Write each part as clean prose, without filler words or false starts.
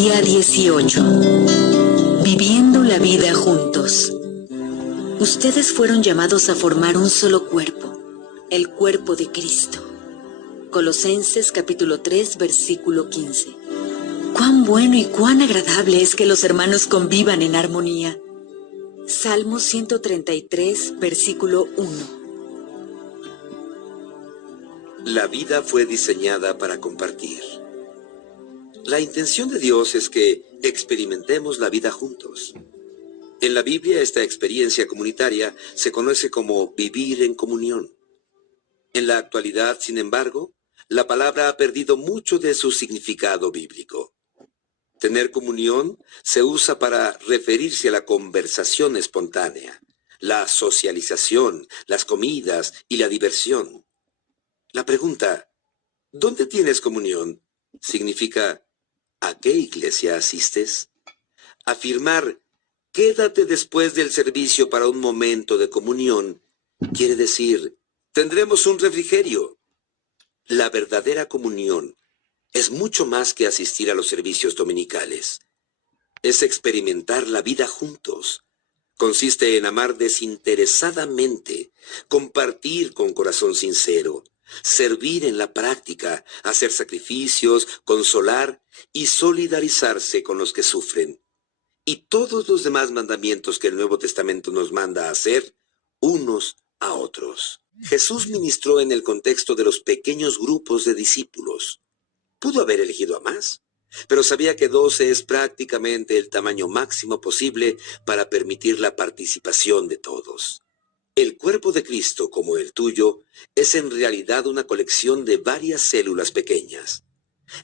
Día 18. Viviendo la vida juntos. Ustedes fueron llamados a formar un solo cuerpo, el cuerpo de Cristo. Colosenses capítulo 3, versículo 15. Cuán bueno y cuán agradable es que los hermanos convivan en armonía. Salmo 133, versículo 1. La vida fue diseñada para compartir. La intención de Dios es que experimentemos la vida juntos. En la Biblia, esta experiencia comunitaria se conoce como vivir en comunión. En la actualidad, sin embargo, la palabra ha perdido mucho de su significado bíblico. Tener comunión se usa para referirse a la conversación espontánea, la socialización, las comidas y la diversión. La pregunta, ¿dónde tienes comunión?, significa, ¿a qué iglesia asistes? Afirmar, quédate después del servicio para un momento de comunión, quiere decir, tendremos un refrigerio. La verdadera comunión es mucho más que asistir a los servicios dominicales. Es experimentar la vida juntos. Consiste en amar desinteresadamente, compartir con corazón sincero, servir en la práctica, hacer sacrificios, consolar y solidarizarse con los que sufren. Y todos los demás mandamientos que el Nuevo Testamento nos manda a hacer unos a otros. Jesús ministró en el contexto de los pequeños grupos de discípulos. Pudo haber elegido a más, pero sabía que 12 es prácticamente el tamaño máximo posible para permitir la participación de todos. El cuerpo de Cristo, como el tuyo, es en realidad una colección de varias células pequeñas.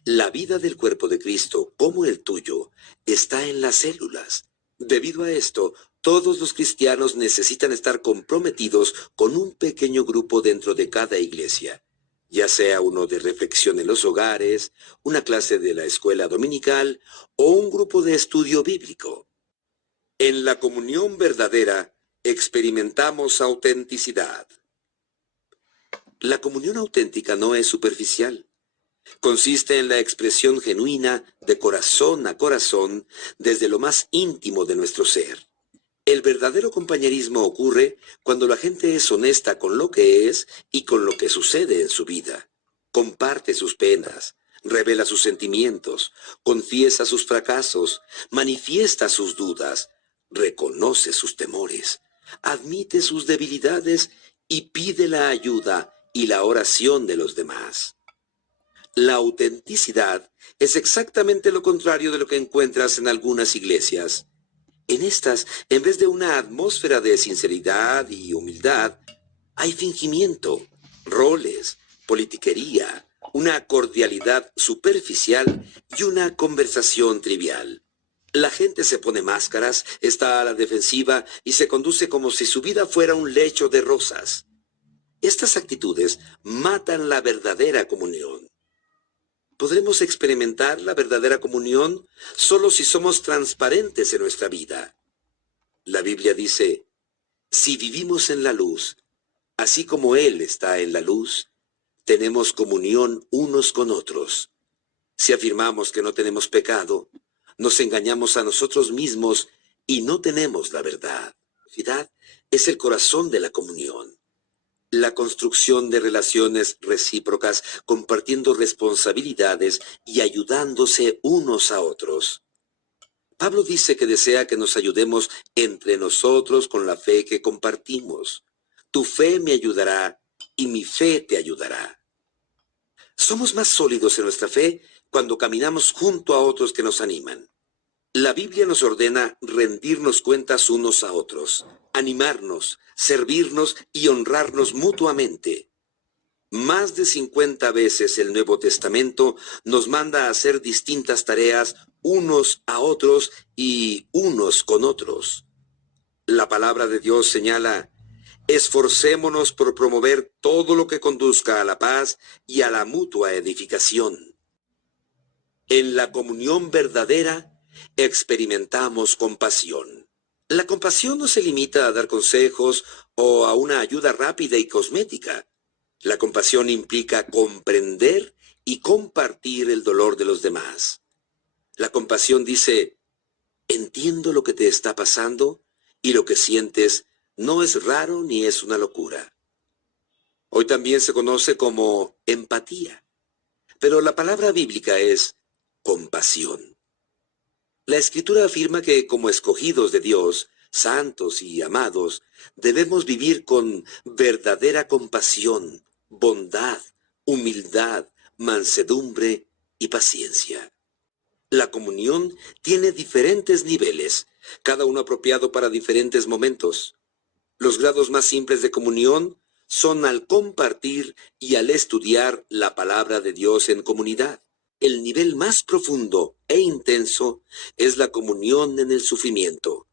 La vida del cuerpo de Cristo, como el tuyo, está en las células. Debido a esto, todos los cristianos necesitan estar comprometidos con un pequeño grupo dentro de cada iglesia, ya sea uno de reflexión en los hogares, una clase de la escuela dominical o un grupo de estudio bíblico. En la comunión verdadera, experimentamos autenticidad. La comunión auténtica no es superficial. Consiste en la expresión genuina de corazón a corazón desde lo más íntimo de nuestro ser. El verdadero compañerismo ocurre cuando la gente es honesta con lo que es y con lo que sucede en su vida. Comparte sus penas, revela sus sentimientos, confiesa sus fracasos, manifiesta sus dudas, reconoce sus temores, admite sus debilidades y pide la ayuda y la oración de los demás. La autenticidad es exactamente lo contrario de lo que encuentras en algunas iglesias. En estas, en vez de una atmósfera de sinceridad y humildad, hay fingimiento, roles, politiquería, una cordialidad superficial y una conversación trivial. La gente se pone máscaras, está a la defensiva y se conduce como si su vida fuera un lecho de rosas. Estas actitudes matan la verdadera comunión. Podremos experimentar la verdadera comunión solo si somos transparentes en nuestra vida. La Biblia dice, si vivimos en la luz, así como Él está en la luz, tenemos comunión unos con otros. Si afirmamos que no tenemos pecado, nos engañamos a nosotros mismos y no tenemos la verdad. La verdad es el corazón de la comunión. La construcción de relaciones recíprocas, compartiendo responsabilidades y ayudándose unos a otros. Pablo dice que desea que nos ayudemos entre nosotros con la fe que compartimos. Tu fe me ayudará y mi fe te ayudará. Somos más sólidos en nuestra fe cuando caminamos junto a otros que nos animan. La Biblia nos ordena rendirnos cuentas unos a otros, animarnos, servirnos y honrarnos mutuamente. Más de 50 veces el Nuevo Testamento nos manda a hacer distintas tareas unos a otros y unos con otros. La palabra de Dios señala, esforcémonos por promover todo lo que conduzca a la paz y a la mutua edificación. En la comunión verdadera, experimentamos compasión. La compasión no se limita a dar consejos o a una ayuda rápida y cosmética. La compasión implica comprender y compartir el dolor de los demás. La compasión dice, entiendo lo que te está pasando y lo que sientes no es raro ni es una locura. Hoy también se conoce como empatía, pero la palabra bíblica es compasión. La Escritura afirma que como escogidos de Dios, santos y amados, debemos vivir con verdadera compasión, bondad, humildad, mansedumbre y paciencia. La comunión tiene diferentes niveles, cada uno apropiado para diferentes momentos. Los grados más simples de comunión son al compartir y al estudiar la palabra de Dios en comunidad. El nivel más profundo e intenso es la comunión en el sufrimiento,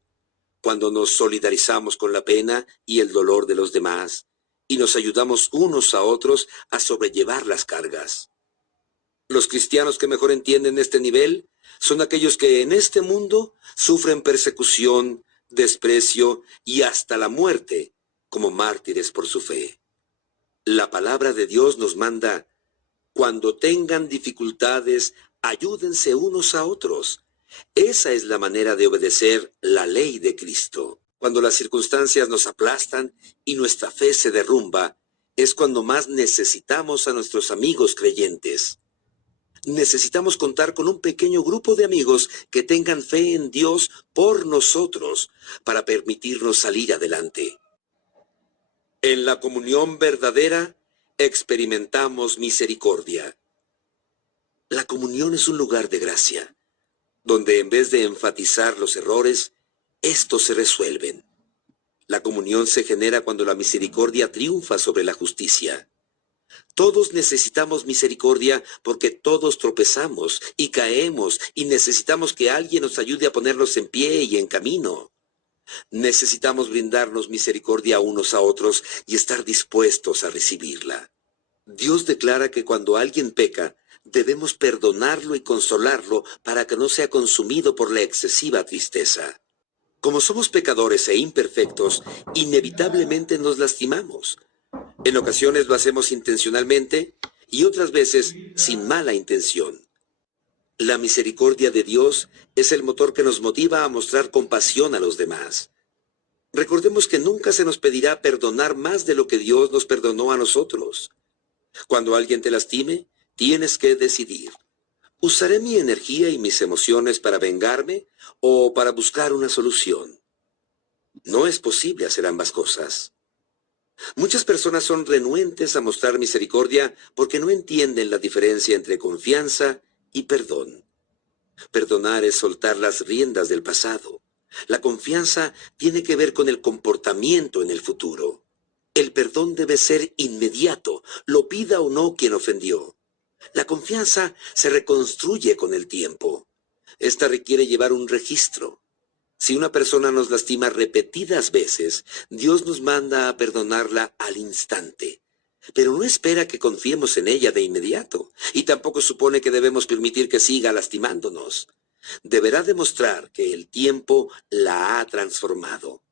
cuando nos solidarizamos con la pena y el dolor de los demás y nos ayudamos unos a otros a sobrellevar las cargas. Los cristianos que mejor entienden este nivel son aquellos que en este mundo sufren persecución, desprecio y hasta la muerte como mártires por su fe. La palabra de Dios nos manda, cuando tengan dificultades, ayúdense unos a otros. Esa es la manera de obedecer la ley de Cristo. Cuando las circunstancias nos aplastan y nuestra fe se derrumba, es cuando más necesitamos a nuestros amigos creyentes. Necesitamos contar con un pequeño grupo de amigos que tengan fe en Dios por nosotros para permitirnos salir adelante. En la comunión verdadera experimentamos misericordia. La comunión es un lugar de gracia, donde en vez de enfatizar los errores, estos se resuelven. La comunión se genera cuando la misericordia triunfa sobre la justicia. Todos necesitamos misericordia porque todos tropezamos y caemos y necesitamos que alguien nos ayude a ponernos en pie y en camino. Necesitamos brindarnos misericordia unos a otros y estar dispuestos a recibirla. Dios declara que cuando alguien peca, debemos perdonarlo y consolarlo para que no sea consumido por la excesiva tristeza. Como somos pecadores e imperfectos, inevitablemente nos lastimamos. En ocasiones lo hacemos intencionalmente y otras veces sin mala intención. La misericordia de Dios es el motor que nos motiva a mostrar compasión a los demás. Recordemos que nunca se nos pedirá perdonar más de lo que Dios nos perdonó a nosotros. Cuando alguien te lastime, tienes que decidir: ¿usaré mi energía y mis emociones para vengarme o para buscar una solución? No es posible hacer ambas cosas. Muchas personas son renuentes a mostrar misericordia porque no entienden la diferencia entre confianza y perdón. Perdonar es soltar las riendas del pasado. La confianza tiene que ver con el comportamiento en el futuro. El perdón debe ser inmediato, lo pida o no quien ofendió. La confianza se reconstruye con el tiempo. Esta requiere llevar un registro. Si una persona nos lastima repetidas veces, Dios nos manda a perdonarla al instante. Pero no espera que confiemos en ella de inmediato, y tampoco supone que debemos permitir que siga lastimándonos. Deberá demostrar que el tiempo la ha transformado.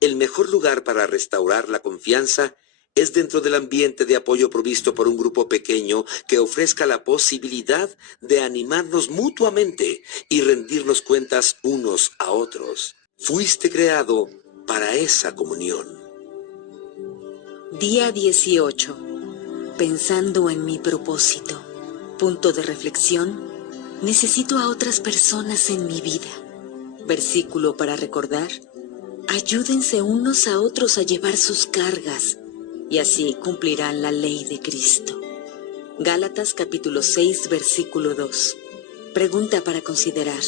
El mejor lugar para restaurar la confianza es dentro del ambiente de apoyo provisto por un grupo pequeño que ofrezca la posibilidad de animarnos mutuamente y rendirnos cuentas unos a otros. Fuiste creado para esa comunión. Día 18. Pensando en mi propósito. Punto de reflexión. Necesito a otras personas en mi vida. Versículo para recordar. Ayúdense unos a otros a llevar sus cargas, y así cumplirán la ley de Cristo. Gálatas capítulo 6, versículo 2. Pregunta para considerar.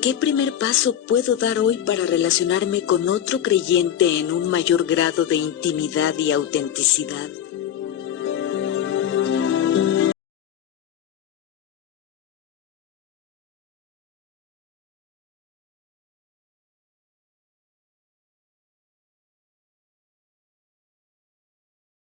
¿Qué primer paso puedo dar hoy para relacionarme con otro creyente en un mayor grado de intimidad y autenticidad?